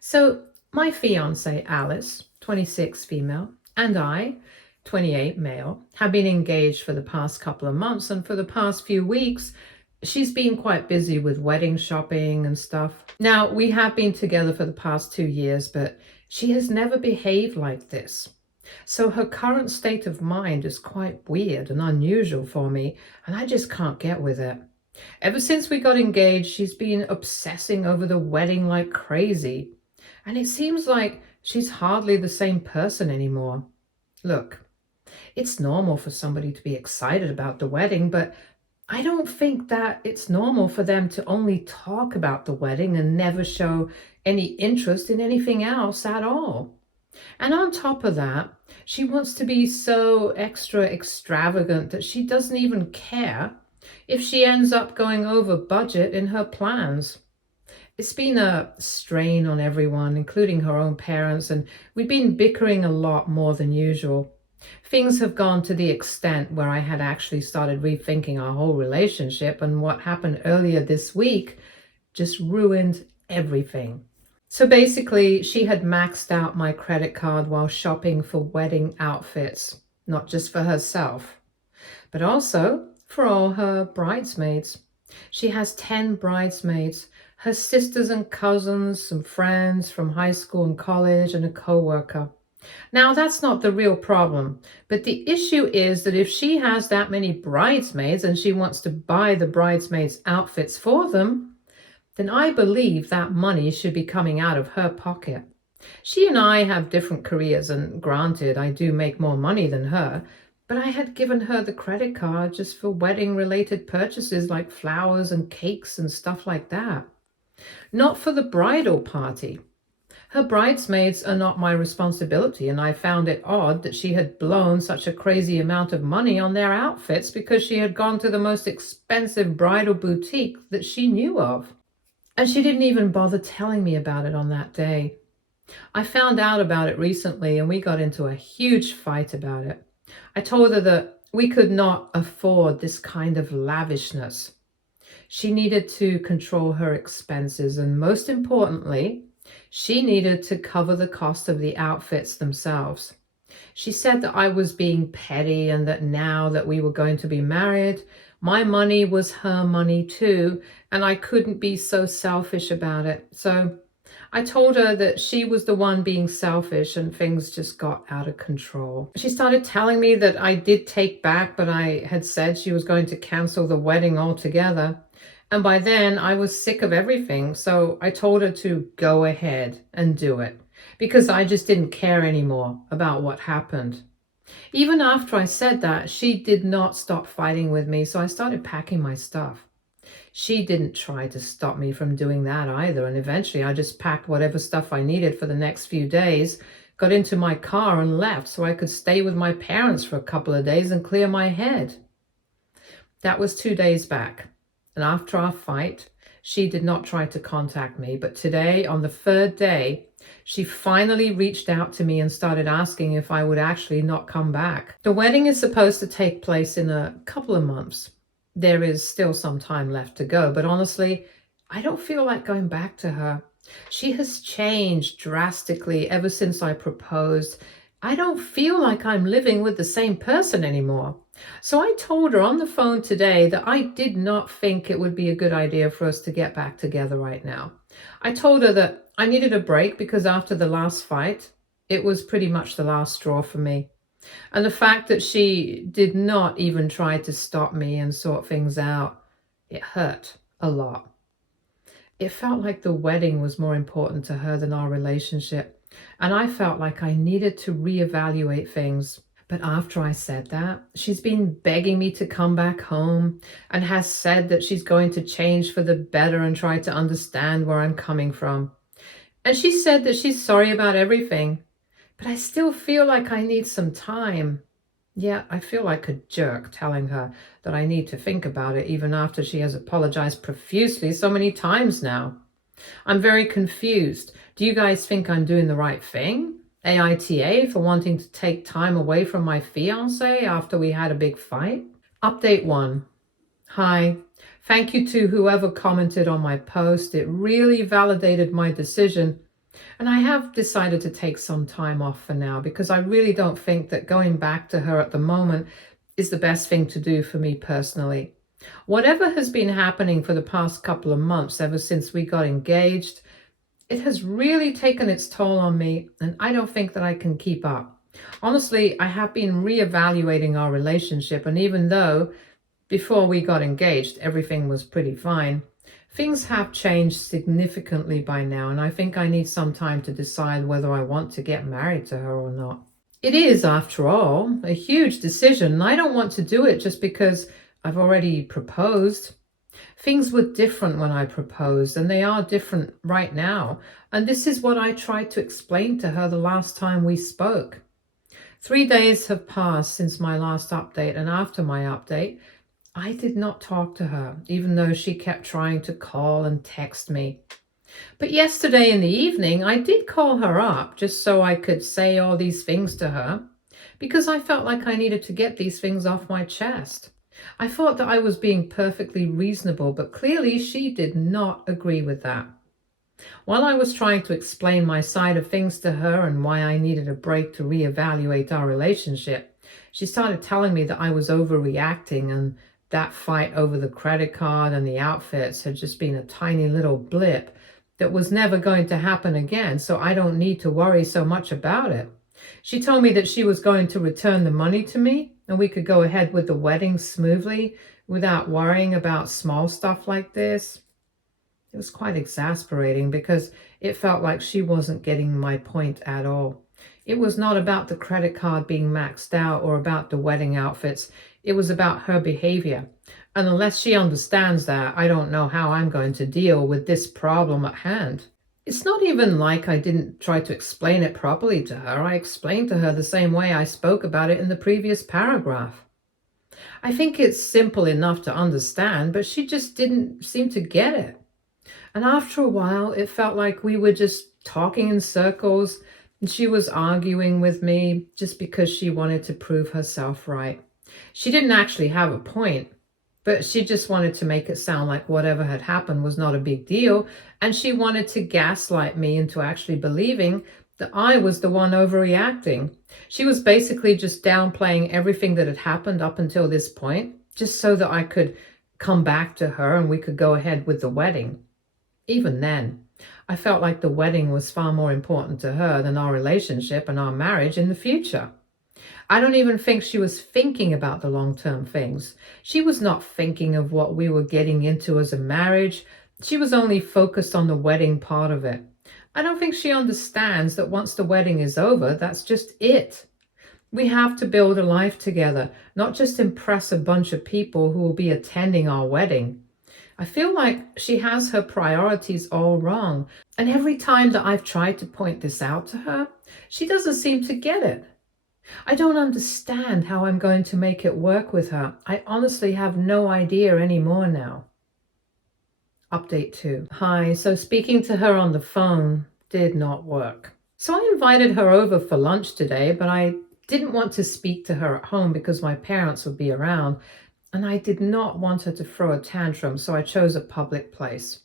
So, my fiance, Alice, 26 female, and I, 28 male, have been engaged for the past couple of months, and for the past few weeks, she's been quite busy with wedding shopping and stuff. Now, we have been together for the past 2 years, but she has never behaved like this. So her current state of mind is quite weird and unusual for me, and I just can't get with it. Ever since we got engaged, she's been obsessing over the wedding like crazy. And it seems like she's hardly the same person anymore. Look, it's normal for somebody to be excited about the wedding, but I don't think that it's normal for them to only talk about the wedding and never show any interest in anything else at all. And on top of that, she wants to be so extra extravagant that she doesn't even care if she ends up going over budget in her plans. It's been a strain on everyone, including her own parents, and we've been bickering a lot more than usual. Things have gone to the extent where I had actually started rethinking our whole relationship, and what happened earlier this week just ruined everything. So basically, she had maxed out my credit card while shopping for wedding outfits, not just for herself, but also for all her bridesmaids. She has 10 bridesmaids, her sisters and cousins, some friends from high school and college, and a co-worker. Now, that's not the real problem, but the issue is that if she has that many bridesmaids and she wants to buy the bridesmaids outfits for them, then I believe that money should be coming out of her pocket. She and I have different careers, and granted, I do make more money than her, but I had given her the credit card just for wedding-related purchases like flowers and cakes and stuff like that. Not for the bridal party. Her bridesmaids are not my responsibility, and I found it odd that she had blown such a crazy amount of money on their outfits because she had gone to the most expensive bridal boutique that she knew of. And she didn't even bother telling me about it on that day. I found out about it recently, and we got into a huge fight about it. I told her that we could not afford this kind of lavishness. She needed to control her expenses, and most importantly, she needed to cover the cost of the outfits themselves. She said that I was being petty and that now that we were going to be married, my money was her money too, and I couldn't be so selfish about it. So I told her that she was the one being selfish and things just got out of control. She started telling me that I did take back, but I had said she was going to cancel the wedding altogether. And by then I was sick of everything, so I told her to go ahead and do it because I just didn't care anymore about what happened. Even after I said that, she did not stop fighting with me, so I started packing my stuff. She didn't try to stop me from doing that either, and eventually I just packed whatever stuff I needed for the next few days, got into my car and left so I could stay with my parents for a couple of days and clear my head. That was 2 days back. And after our fight, she did not try to contact me. But today, on the third day, she finally reached out to me and started asking if I would actually not come back. The wedding is supposed to take place in a couple of months. There is still some time left to go, but honestly, I don't feel like going back to her. She has changed drastically ever since I proposed. I don't feel like I'm living with the same person anymore. So I told her on the phone today that I did not think it would be a good idea for us to get back together right now. I told her that I needed a break because after the last fight, it was pretty much the last straw for me. And the fact that she did not even try to stop me and sort things out, it hurt a lot. It felt like the wedding was more important to her than our relationship. And I felt like I needed to reevaluate things. But after I said that, she's been begging me to come back home and has said that she's going to change for the better and try to understand where I'm coming from. And she said that she's sorry about everything, but I still feel like I need some time. Yeah, I feel like a jerk telling her that I need to think about it even after she has apologized profusely so many times now. I'm very confused. Do you guys think I'm doing the right thing? AITA for wanting to take time away from my fiancé after we had a big fight? Update 1. Hi. Thank you to whoever commented on my post. It really validated my decision. And I have decided to take some time off for now because I really don't think that going back to her at the moment is the best thing to do for me personally. Whatever has been happening for the past couple of months, ever since we got engaged, it has really taken its toll on me, and I don't think that I can keep up. Honestly, I have been reevaluating our relationship, and even though before we got engaged everything was pretty fine, things have changed significantly by now, and I think I need some time to decide whether I want to get married to her or not. It is, after all, a huge decision, and I don't want to do it just because I've already proposed. Things were different when I proposed, and they are different right now. And this is what I tried to explain to her the last time we spoke. 3 days have passed since my last update, and after my update, I did not talk to her, even though she kept trying to call and text me. But yesterday in the evening, I did call her up just so I could say all these things to her, because I felt like I needed to get these things off my chest. I thought that I was being perfectly reasonable, but clearly she did not agree with that. While I was trying to explain my side of things to her and why I needed a break to reevaluate our relationship, she started telling me that I was overreacting and that fight over the credit card and the outfits had just been a tiny little blip that was never going to happen again, so I don't need to worry so much about it. She told me that she was going to return the money to me and we could go ahead with the wedding smoothly without worrying about small stuff like this. It was quite exasperating because it felt like she wasn't getting my point at all. It was not about the credit card being maxed out or about the wedding outfits. It was about her behavior. And unless she understands that, I don't know how I'm going to deal with this problem at hand. It's not even like I didn't try to explain it properly to her. I explained to her the same way I spoke about it in the previous paragraph. I think it's simple enough to understand, but she just didn't seem to get it. And after a while, it felt like we were just talking in circles, and she was arguing with me just because she wanted to prove herself right. She didn't actually have a point, but she just wanted to make it sound like whatever had happened was not a big deal, and she wanted to gaslight me into actually believing that I was the one overreacting. She was basically just downplaying everything that had happened up until this point, just so that I could come back to her and we could go ahead with the wedding. Even then, I felt like the wedding was far more important to her than our relationship and our marriage in the future. I don't even think she was thinking about the long-term things. She was not thinking of what we were getting into as a marriage. She was only focused on the wedding part of it. I don't think she understands that once the wedding is over, that's just it. We have to build a life together, not just impress a bunch of people who will be attending our wedding. I feel like she has her priorities all wrong. And every time that I've tried to point this out to her, she doesn't seem to get it. I don't understand how I'm going to make it work with her. I honestly have no idea anymore now. Update 2. Hi, so speaking to her on the phone did not work. So I invited her over for lunch today, but I didn't want to speak to her at home because my parents would be around, and I did not want her to throw a tantrum, so I chose a public place.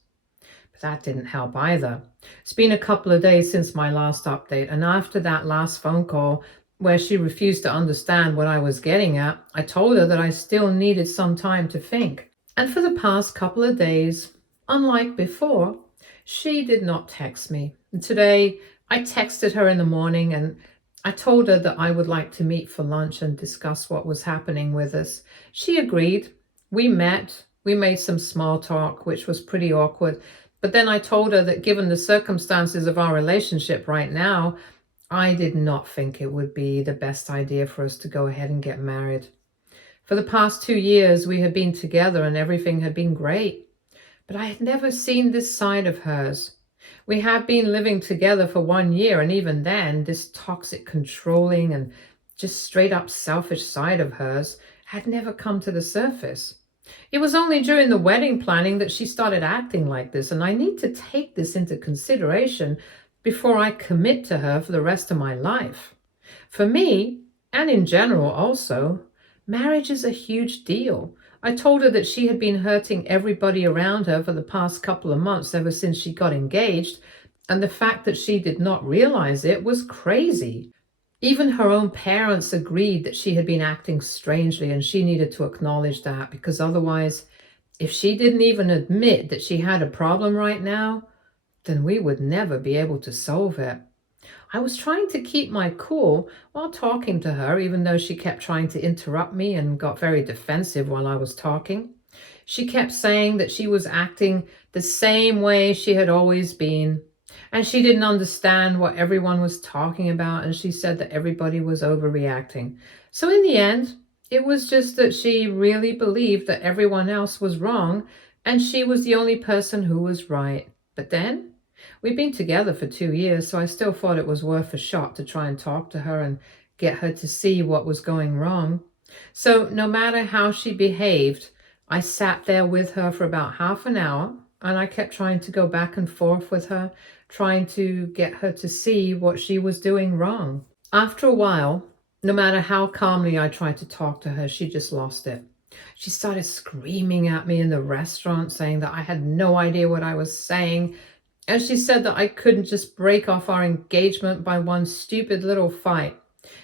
But that didn't help either. It's been a couple of days since my last update, and after that last phone call, where she refused to understand what I was getting at, I told her that I still needed some time to think. And for the past couple of days, unlike before, she did not text me. And today, I texted her in the morning and I told her that I would like to meet for lunch and discuss what was happening with us. She agreed. We met. We made some small talk, which was pretty awkward. But then I told her that given the circumstances of our relationship right now, I did not think it would be the best idea for us to go ahead and get married. For the past 2 years, we had been together and everything had been great. But I had never seen this side of hers. We had been living together for 1 year, and even then, this toxic, controlling, and just straight up selfish side of hers had never come to the surface. It was only during the wedding planning that she started acting like this, and I need to take this into consideration before I commit to her for the rest of my life. For me, and in general also, marriage is a huge deal. I told her that she had been hurting everybody around her for the past couple of months ever since she got engaged, And the fact that she did not realize it was crazy. Even her own parents agreed that she had been acting strangely, and she needed to acknowledge that, because otherwise, if she didn't even admit that she had a problem right now, then we would never be able to solve it. I was trying to keep my cool while talking to her, even though she kept trying to interrupt me and got very defensive while I was talking. She kept saying that she was acting the same way she had always been, and she didn't understand what everyone was talking about, and she said that everybody was overreacting. So in the end, it was just that she really believed that everyone else was wrong, and she was the only person who was right. But then, we'd been together for 2 years, so I still thought it was worth a shot to try and talk to her and get her to see what was going wrong. So no matter how she behaved, I sat there with her for about half an hour, and I kept trying to go back and forth with her, trying to get her to see what she was doing wrong. After a while, no matter how calmly I tried to talk to her, she just lost it. She started screaming at me in the restaurant, saying that I had no idea what I was saying. And she said that I couldn't just break off our engagement by one stupid little fight.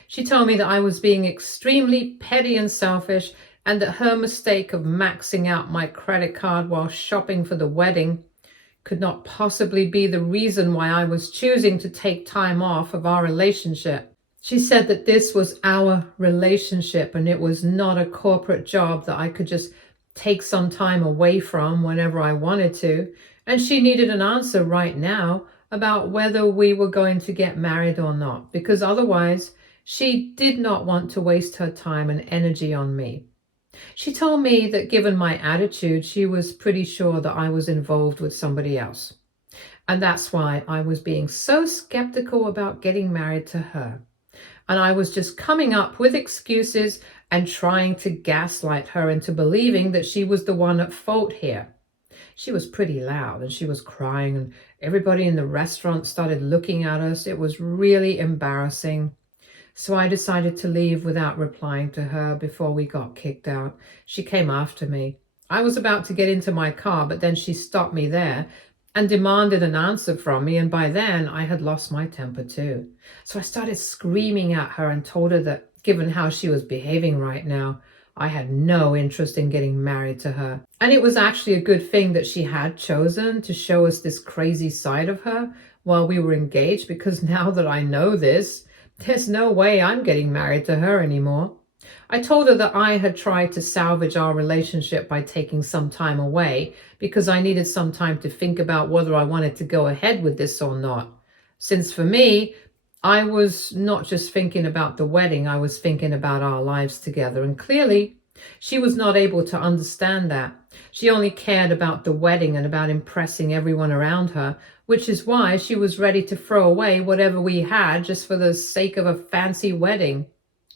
She told me that I was being extremely petty and selfish, and that her mistake of maxing out my credit card while shopping for the wedding could not possibly be the reason why I was choosing to take time off of our relationship. She said that this was our relationship and it was not a corporate job that I could just take some time away from whenever I wanted to. And she needed an answer right now about whether we were going to get married or not, because otherwise she did not want to waste her time and energy on me. She told me that given my attitude, she was pretty sure that I was involved with somebody else. And that's why I was being so skeptical about getting married to her. And I was just coming up with excuses and trying to gaslight her into believing that she was the one at fault here. She was pretty loud and she was crying, and everybody in the restaurant started looking at us. It was really embarrassing. So I decided to leave without replying to her before we got kicked out. She came after me. I was about to get into my car, but then she stopped me there and demanded an answer from me, and by then I had lost my temper too. So I started screaming at her and told her that given how she was behaving right now, I had no interest in getting married to her. And it was actually a good thing that she had chosen to show us this crazy side of her while we were engaged, because now that I know this, there's no way I'm getting married to her anymore. I told her that I had tried to salvage our relationship by taking some time away because I needed some time to think about whether I wanted to go ahead with this or not. Since for me, I was not just thinking about the wedding, I was thinking about our lives together. And clearly, she was not able to understand that. She only cared about the wedding and about impressing everyone around her, which is why she was ready to throw away whatever we had just for the sake of a fancy wedding.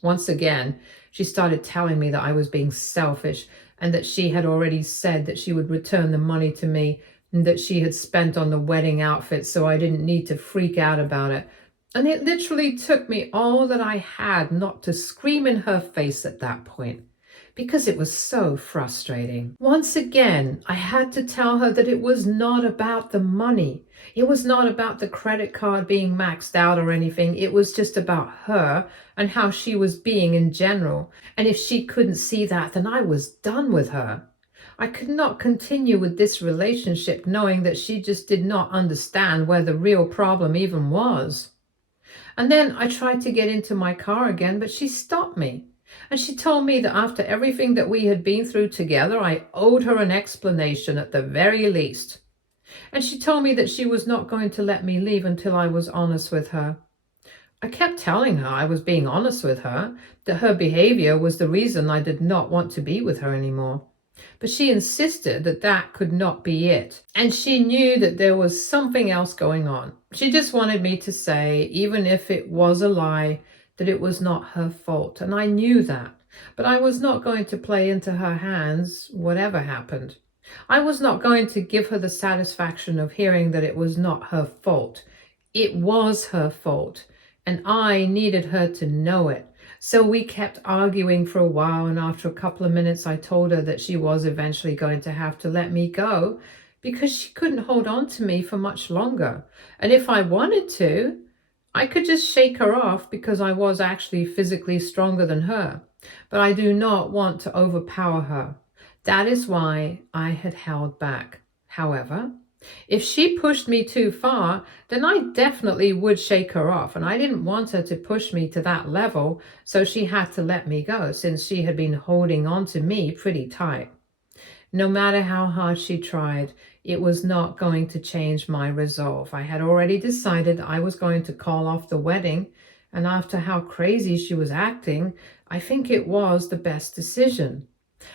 Once again, she started telling me that I was being selfish and that she had already said that she would return the money to me and that she had spent on the wedding outfit, so I didn't need to freak out about it. And it literally took me all that I had not to scream in her face at that point, because it was so frustrating. Once again, I had to tell her that it was not about the money. It was not about the credit card being maxed out or anything. It was just about her and how she was being in general. And if she couldn't see that, then I was done with her. I could not continue with this relationship knowing that she just did not understand where the real problem even was. And then I tried to get into my car again, but she stopped me. And she told me that after everything that we had been through together, I owed her an explanation at the very least. And she told me that she was not going to let me leave until I was honest with her. I kept telling her I was being honest with her, that her behavior was the reason I did not want to be with her anymore. But she insisted that that could not be it. And she knew that there was something else going on. She just wanted me to say, even if it was a lie, that it was not her fault. And I knew that. But I was not going to play into her hands whatever happened. I was not going to give her the satisfaction of hearing that it was not her fault. It was her fault. And I needed her to know it. So we kept arguing for a while, and after a couple of minutes I told her that she was eventually going to have to let me go because she couldn't hold on to me for much longer. And if I wanted to, I could just shake her off because I was actually physically stronger than her. But I do not want to overpower her. That is why I had held back. However, if she pushed me too far, then I definitely would shake her off. And I didn't want her to push me to that level, so she had to let me go since she had been holding on to me pretty tight. No matter how hard she tried, it was not going to change my resolve. I had already decided I was going to call off the wedding, and after how crazy she was acting, I think it was the best decision.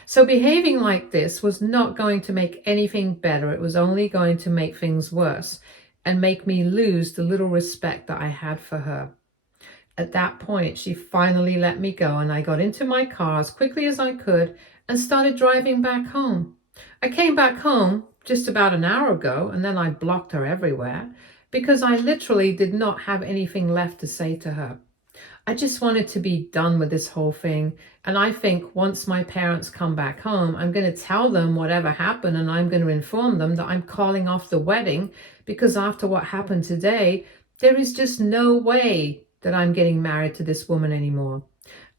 So behaving like this was not going to make anything better. It was only going to make things worse and make me lose the little respect that I had for her. At that point, she finally let me go, and I got into my car as quickly as I could and started driving back home. I came back home just about an hour ago, and then I blocked her everywhere because I literally did not have anything left to say to her. I just wanted to be done with this whole thing. And I think once my parents come back home, I'm going to tell them whatever happened, and I'm going to inform them that I'm calling off the wedding because after what happened today, there is just no way that I'm getting married to this woman anymore.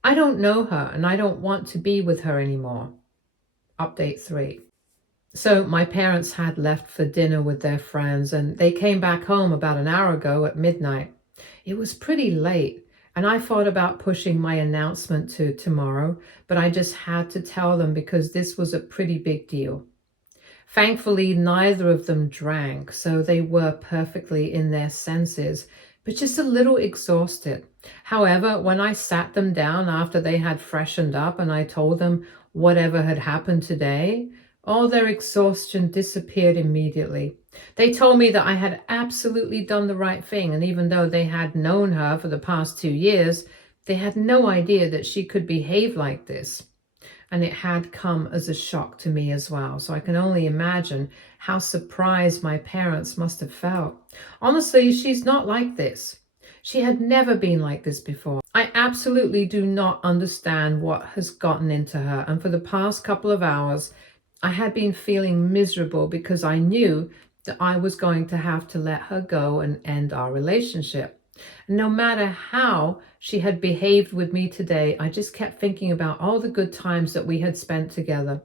I don't know her and I don't want to be with her anymore. Update 3. So my parents had left for dinner with their friends, and they came back home about an hour ago at midnight. It was pretty late, and I thought about pushing my announcement to tomorrow, but I just had to tell them because this was a pretty big deal. Thankfully, neither of them drank, so they were perfectly in their senses, but just a little exhausted. However, when I sat them down after they had freshened up and I told them whatever had happened today, all their exhaustion disappeared immediately. They told me that I had absolutely done the right thing, and even though they had known her for the past 2 years, they had no idea that she could behave like this. And it had come as a shock to me as well. So I can only imagine how surprised my parents must have felt. Honestly, she's not like this. She had never been like this before. I absolutely do not understand what has gotten into her. And for the past couple of hours, I had been feeling miserable because I knew that I was going to have to let her go and end our relationship. No matter how she had behaved with me today, I just kept thinking about all the good times that we had spent together.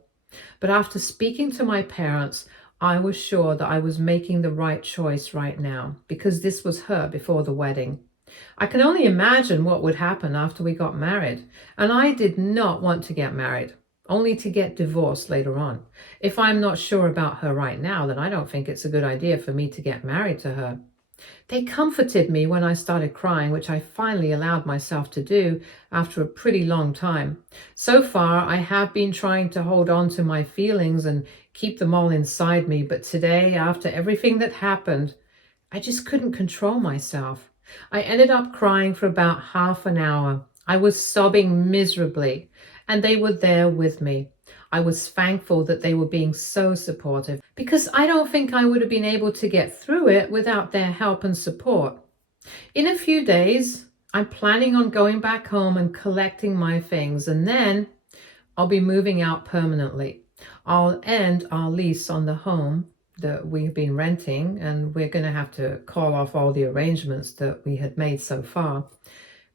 But after speaking to my parents, I was sure that I was making the right choice right now because this was her before the wedding. I can only imagine what would happen after we got married. And I did not want to get married, only to get divorced later on. If I'm not sure about her right now, then I don't think it's a good idea for me to get married to her. They comforted me when I started crying, which I finally allowed myself to do after a pretty long time. So far, I have been trying to hold on to my feelings and keep them all inside me, but today, after everything that happened, I just couldn't control myself. I ended up crying for about half an hour. I was sobbing miserably, and they were there with me. I was thankful that they were being so supportive because I don't think I would have been able to get through it without their help and support. In a few days, I'm planning on going back home and collecting my things, and then I'll be moving out permanently. I'll end our lease on the home that we've been renting, and we're going to have to call off all the arrangements that we had made so far.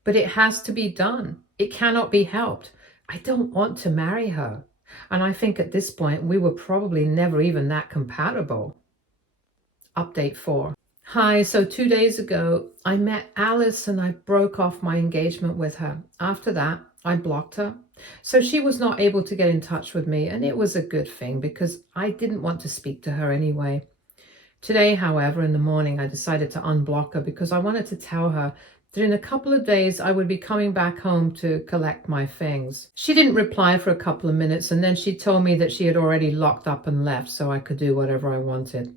But it has to be done. It cannot be helped. I don't want to marry her. And I think at this point, we were probably never even that compatible. Update 4. Hi, so 2 days ago, I met Alice and I broke off my engagement with her. After that, I blocked her. So she was not able to get in touch with me, and it was a good thing because I didn't want to speak to her anyway. Today, however, in the morning, I decided to unblock her because I wanted to tell her that in a couple of days I would be coming back home to collect my things. She didn't reply for a couple of minutes, and then she told me that she had already locked up and left so I could do whatever I wanted.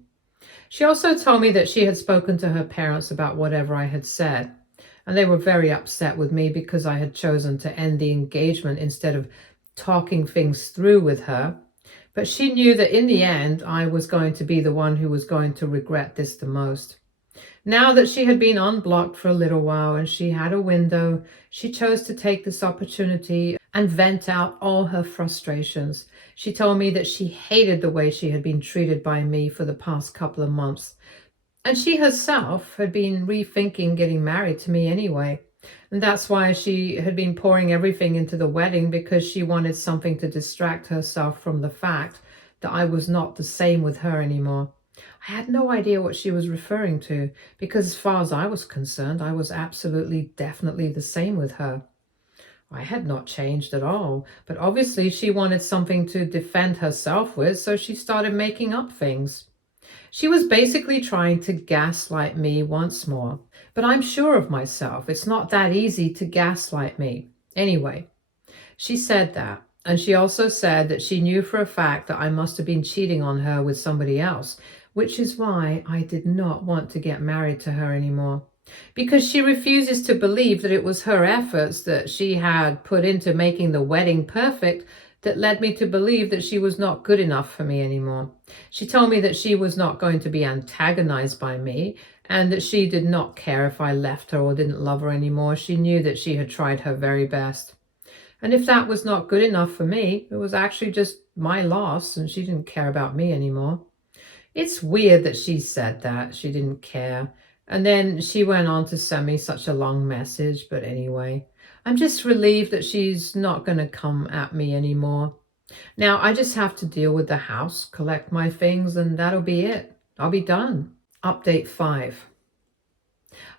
She also told me that she had spoken to her parents about whatever I had said, and they were very upset with me because I had chosen to end the engagement instead of talking things through with her. But she knew that in the end, I was going to be the one who was going to regret this the most. Now that she had been unblocked for a little while and she had a window, she chose to take this opportunity and vent out all her frustrations. She told me that she hated the way she had been treated by me for the past couple of months. And she herself had been rethinking getting married to me anyway. And that's why she had been pouring everything into the wedding, because she wanted something to distract herself from the fact that I was not the same with her anymore. I had no idea what she was referring to, because as far as I was concerned, I was absolutely, definitely the same with her. I had not changed at all, but obviously she wanted something to defend herself with, so she started making up things. She was basically trying to gaslight me once more. But I'm sure of myself. It's not that easy to gaslight me. Anyway, she said that. And she also said that she knew for a fact that I must have been cheating on her with somebody else, which is why I did not want to get married to her anymore. Because she refuses to believe that it was her efforts that she had put into making the wedding perfect that led me to believe that she was not good enough for me anymore. She told me that she was not going to be antagonized by me, and that she did not care if I left her or didn't love her anymore. She knew that she had tried her very best. And if that was not good enough for me, it was actually just my loss, and she didn't care about me anymore. It's weird that she said that. She didn't care. And then she went on to send me such a long message. But anyway, I'm just relieved that she's not going to come at me anymore. Now I just have to deal with the house, collect my things, and that'll be it. I'll be done. Update 5.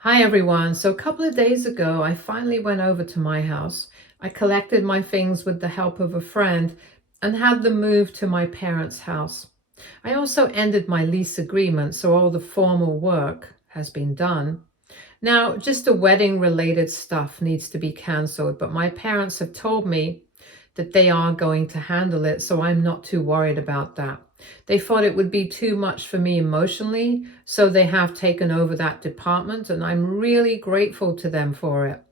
Hi everyone. So a couple of days ago, I finally went over to my house. I collected my things with the help of a friend and had them moved to my parents' house. I also ended my lease agreement, so all the formal work has been done. Now, just the wedding related stuff needs to be cancelled, but my parents have told me that they are going to handle it, so I'm not too worried about that. They thought it would be too much for me emotionally, so they have taken over that department, and I'm really grateful to them for it.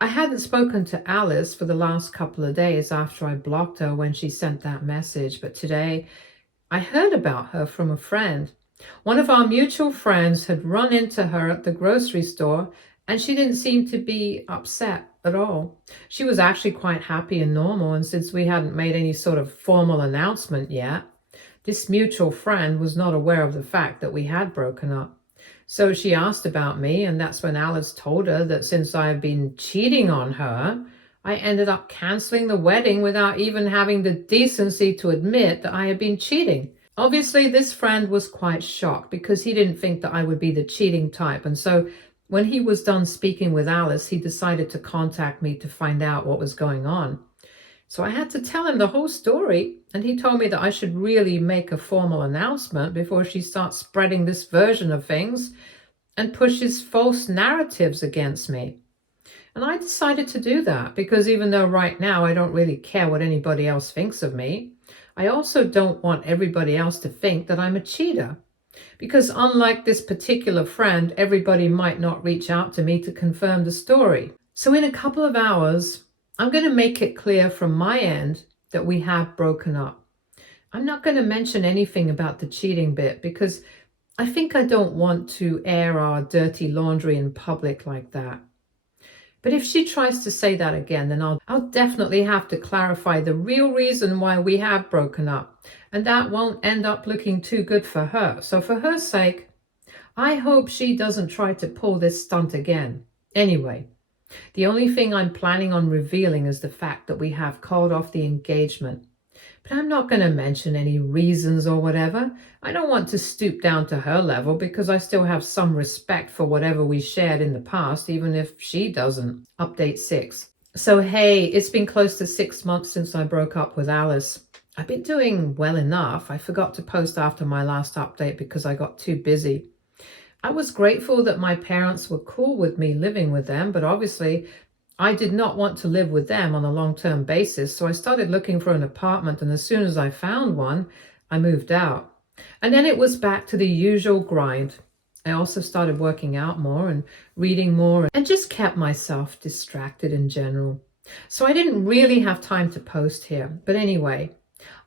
I hadn't spoken to Alice for the last couple of days after I blocked her when she sent that message, but today I heard about her from a friend. One of our mutual friends had run into her at the grocery store, and she didn't seem to be upset at all. She was actually quite happy and normal, and since we hadn't made any sort of formal announcement yet, this mutual friend was not aware of the fact that we had broken up. So she asked about me, and that's when Alice told her that since I had been cheating on her, I ended up canceling the wedding without even having the decency to admit that I had been cheating. Obviously, this friend was quite shocked because he didn't think that I would be the cheating type. And so when he was done speaking with Alice, he decided to contact me to find out what was going on. So I had to tell him the whole story, and he told me that I should really make a formal announcement before she starts spreading this version of things and pushes false narratives against me. And I decided to do that because even though right now I don't really care what anybody else thinks of me, I also don't want everybody else to think that I'm a cheater. Because unlike this particular friend, everybody might not reach out to me to confirm the story. So in a couple of hours, I'm going to make it clear from my end that we have broken up. I'm not going to mention anything about the cheating bit because I think I don't want to air our dirty laundry in public like that. But if she tries to say that again, then I'll definitely have to clarify the real reason why we have broken up. And that won't end up looking too good for her. So for her sake, I hope she doesn't try to pull this stunt again. Anyway, the only thing I'm planning on revealing is the fact that we have called off the engagement. But I'm not going to mention any reasons or whatever. I don't want to stoop down to her level because I still have some respect for whatever we shared in the past, even if she doesn't. Update 6. So hey, it's been close to 6 months since I broke up with Alice. I've been doing well enough. I forgot to post after my last update because I got too busy. I was grateful that my parents were cool with me living with them, but obviously I did not want to live with them on a long-term basis, so I started looking for an apartment, and as soon as I found one, I moved out. And then it was back to the usual grind. I also started working out more and reading more and just kept myself distracted in general. So I didn't really have time to post here. But anyway,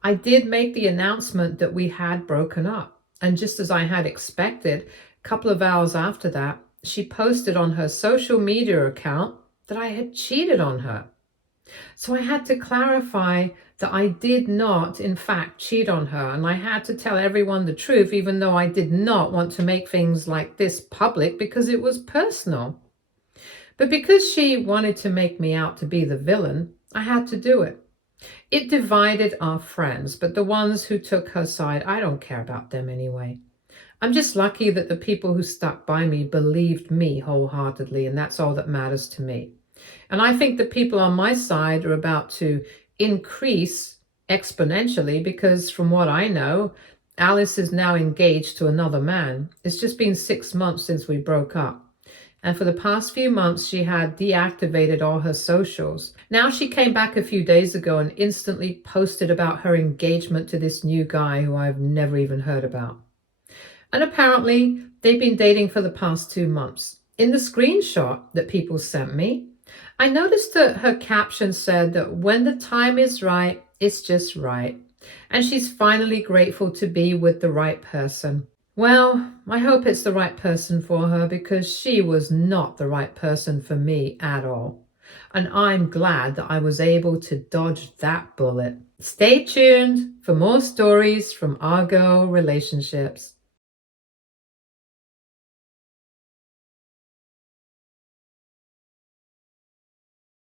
I did make the announcement that we had broken up. And just as I had expected, a couple of hours after that, she posted on her social media account that I had cheated on her. So I had to clarify that I did not, in fact, cheat on her. And I had to tell everyone the truth, even though I did not want to make things like this public because it was personal. But because she wanted to make me out to be the villain, I had to do it. It divided our friends, but the ones who took her side, I don't care about them anyway. I'm just lucky that the people who stuck by me believed me wholeheartedly, and that's all that matters to me. And I think the people on my side are about to increase exponentially because, from what I know, Alice is now engaged to another man. It's just been 6 months since we broke up. And for the past few months, she had deactivated all her socials. Now she came back a few days ago and instantly posted about her engagement to this new guy who I've never even heard about. And apparently, they've been dating for the past 2 months. In the screenshot that people sent me, I noticed that her caption said that when the time is right, it's just right. And she's finally grateful to be with the right person. Well, I hope it's the right person for her because she was not the right person for me at all. And I'm glad that I was able to dodge that bullet. Stay tuned for more stories from our girl relationships.